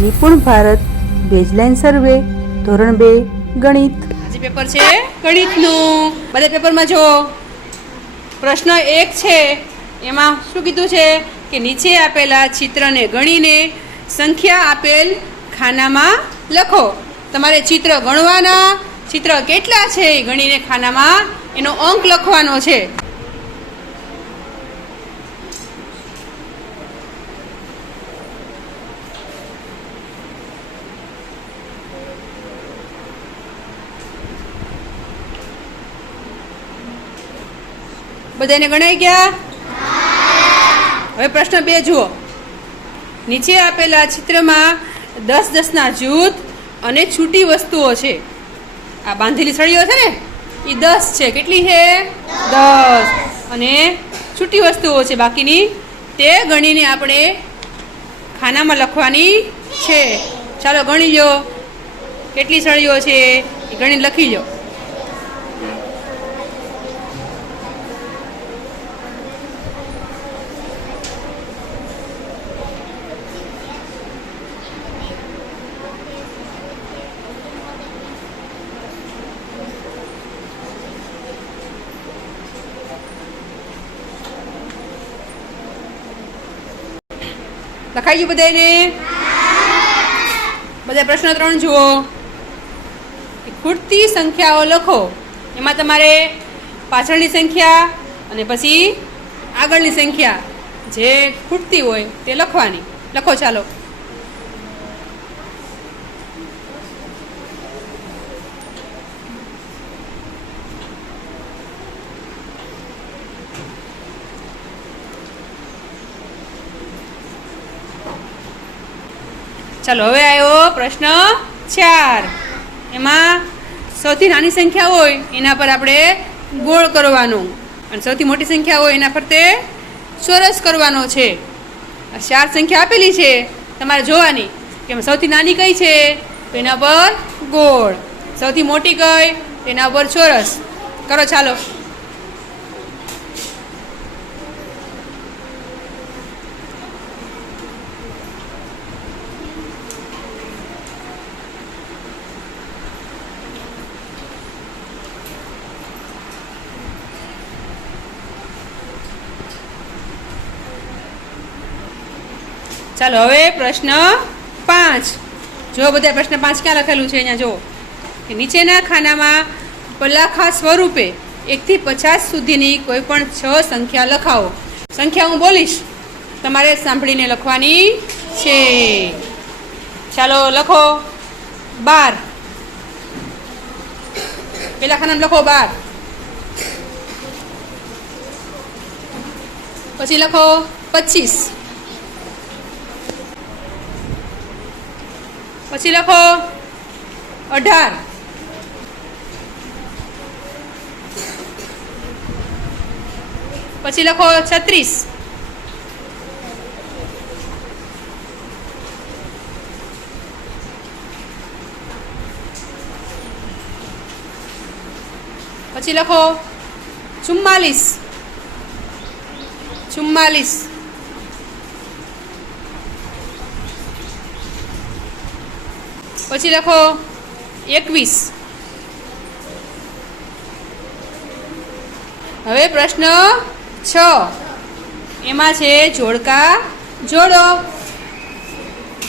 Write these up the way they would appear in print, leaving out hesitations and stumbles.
નિપુણ ભારત બેઝલાઇન સર્વે ધોરણ 2 ગણિત. આજે પેપર છે ગણિતનું. બધા પેપરમાં જો પ્રશ્ન 1 છે એમાં શું કીધું છે કે નીચે આપેલા ચિત્રને ગણીને સંખ્યા આપેલ ખાનામાં લખો. તમારે ચિત્ર ગણવાના, ચિત્ર કેટલા છે એ ગણીને ખાનામાં એનો અંક લખવાનો છે. બધાને ગણાઈ ગયા? હવે પ્રશ્ન 2 જુઓ. નીચે આપેલા ચિત્રમાં 10-10ના જૂથ અને છૂટી વસ્તુઓ છે. આ બાંધેલી સળીઓ છે ને એ 10 છે. કેટલી છે? 10. અને છૂટી વસ્તુઓ છે બાકીની, તે ગણીને આપણે ખાનામાં લખવાની છે. ચાલો ગણી લો કેટલી સળીઓ છે એ ગણીને લખી લો. લખાઈ ગયું બધાને? બધા પ્રશ્ન 3 જુઓ. ખૂટતી સંખ્યાઓ લખો. એમાં તમારે પાછળની સંખ્યા અને પછી આગળની સંખ્યા જે ખૂટતી હોય તે લખવાની. લખો ચાલો. ચાલો હવે આવ્યો પ્રશ્ન 4. એમાં સૌથી નાની સંખ્યા હોય એના પર આપણે ગોળ કરવાનો અને સૌથી મોટી સંખ્યા હોય એના ફરતે ચોરસ કરવાનો છે. 4 સંખ્યા આપેલી છે, તમારે જોવાની કે સૌથી નાની કઈ છે તો એના પર ગોળ, સૌથી મોટી કઈ તો એના પર ચોરસ કરો. ચાલો ચાલો હવે પ્રશ્ન 5 જો. બધા પ્રશ્ન 5 ક્યાં લખેલું છે અહીંયા જો કે નીચેના ખાનામાં પલાખા સ્વરૂપે 1 થી 50 સુધીની કોઈ પણ 6 સંખ્યા લખાવો. સંખ્યા હું બોલીશ, તમારે સાંભળીને લખવાની છે. ચાલો લખો. 12. પેલા ખાનામાં લખો 12. પછી લખો 25. પછી લખો 18. પછી લખો 36. પછી લખો 44. પછી લખો 21. હવે પ્રશ્ન 6 એમાં છે જોડકા જોડો.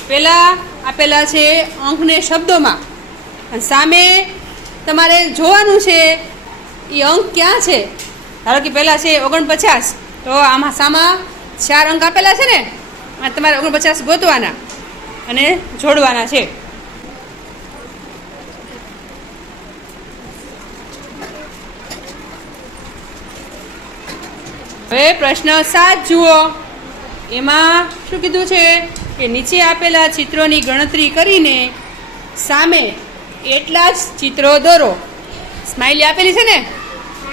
પેલા આપેલા છે અંકને શબ્દોમાં અને સામે તમારે જોવાનું છે એ અંક ક્યાં છે. ધારો કે પહેલા છે 49, તો આમાં સામા 4 અંક આપેલા છે ને, તમારે 49 ગોતવાના અને જોડવાના છે. હવે પ્રશ્ન 7 જુઓ. એમાં શું કીધું છે કે નીચે આપેલા ચિત્રોની ગણતરી કરીને સામે એટલા જ ચિત્રો દોરો. સ્માઇલી આપેલી છે ને,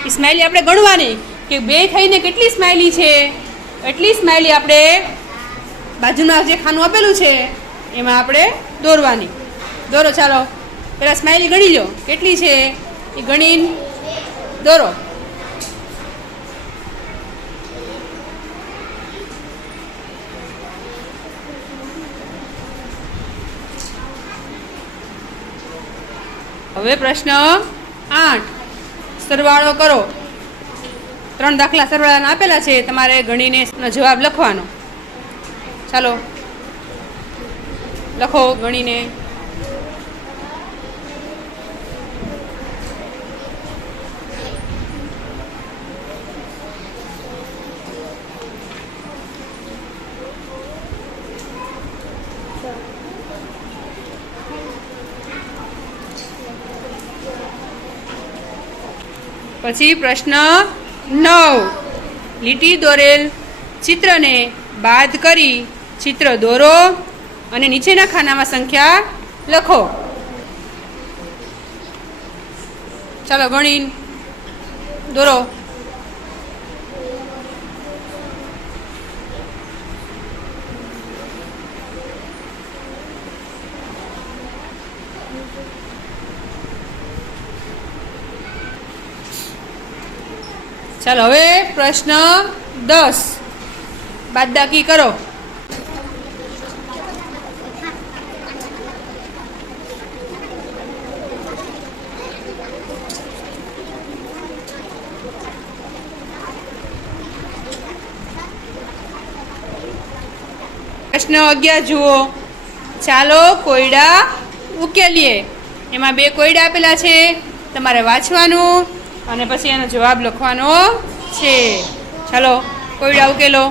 એ સ્માઇલી આપણે ગણવાની કે 2 થઈને કેટલી સ્માઇલી છે. એટલી સ્માઇલી આપણે બાજુમાં જે ખાનું આપેલું છે એમાં આપણે દોરવાની. દોરો ચાલો. પહેલાં સ્માઇલી ગણી લો કેટલી છે એ ગણીને દોરો. હવે પ્રશ્ન 8 સરવાળો કરો. 3 દાખલા સરવાળાના આપેલા છે, તમારે ગણીને એનો જવાબ લખવાનો. ચાલો લખો ગણીને. પછી પ્રશ્ન 9 લીટી દોરેલ ચિત્રને બાદ કરી ચિત્ર દોરો અને નીચેના ખાનામાં સંખ્યા લખો. ચાલો ગણી દોરો. ચાલો હવે પ્રશ્ન 10 બાદબાકી કરો. પ્રશ્ન 11 જુઓ. ચાલો કોયડા ઉકેલીએ. એમાં 2 કોયડા આપેલા છે, તમારે વાંચવાનું અને પછી એનો જવાબ લખવાનો છે. ચાલો કોયડા ઉકેલો.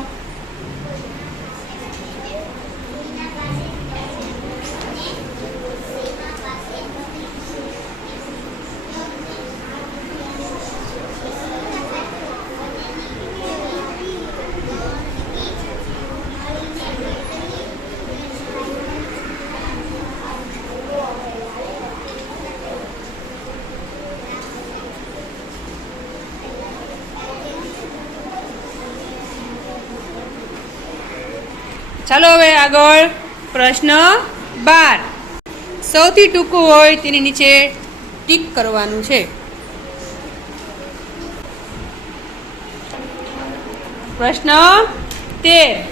ચાલો હવે આગળ પ્રશ્ન 12 સૌથી ટૂંકું હોય તેની નીચે ટીક કરવાનું છે. પ્રશ્ન 13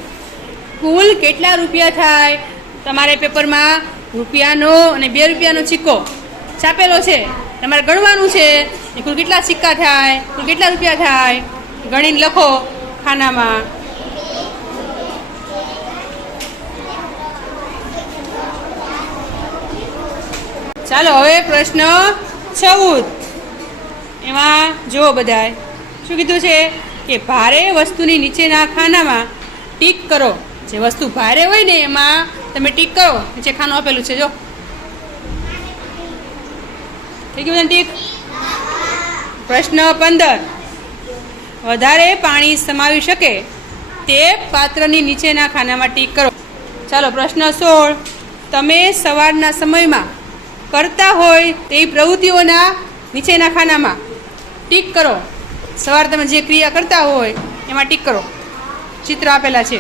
કુલ કેટલા રૂપિયા થાય? તમારે પેપરમાં રૂપિયાનો અને 2 રૂપિયાનો સિક્કો છાપેલો છે, તમારે ગણવાનું છે કુલ કેટલા સિક્કા થાય, કુલ કેટલા રૂપિયા થાય, ગણીને લખો ખાનામાં. ચાલો હવે પ્રશ્ન 14 એમાં જુઓ બધાય શું કીધું છે કે ભારે વસ્તુની નીચેના ખાનામાં ટીક કરો. જે વસ્તુ ભારે હોય ને એમાં તમે ટીક કરો. નીચે ખાનું આપેલું છે, જો થઈ ગયું ને ટીક. પ્રશ્ન 15 વધારે પાણી સમાવી શકે તે પાત્રની નીચેના ખાનામાં ટીક કરો. ચાલો પ્રશ્ન 16 તમે સવારના સમયમાં કરતા હોય તેવી પ્રવૃત્તિઓના નીચેના ખાનામાં ટીક કરો. સવારે તમે જે ક્રિયા કરતા હોય એમાં ટીક કરો. ચિત્ર આપેલા છે.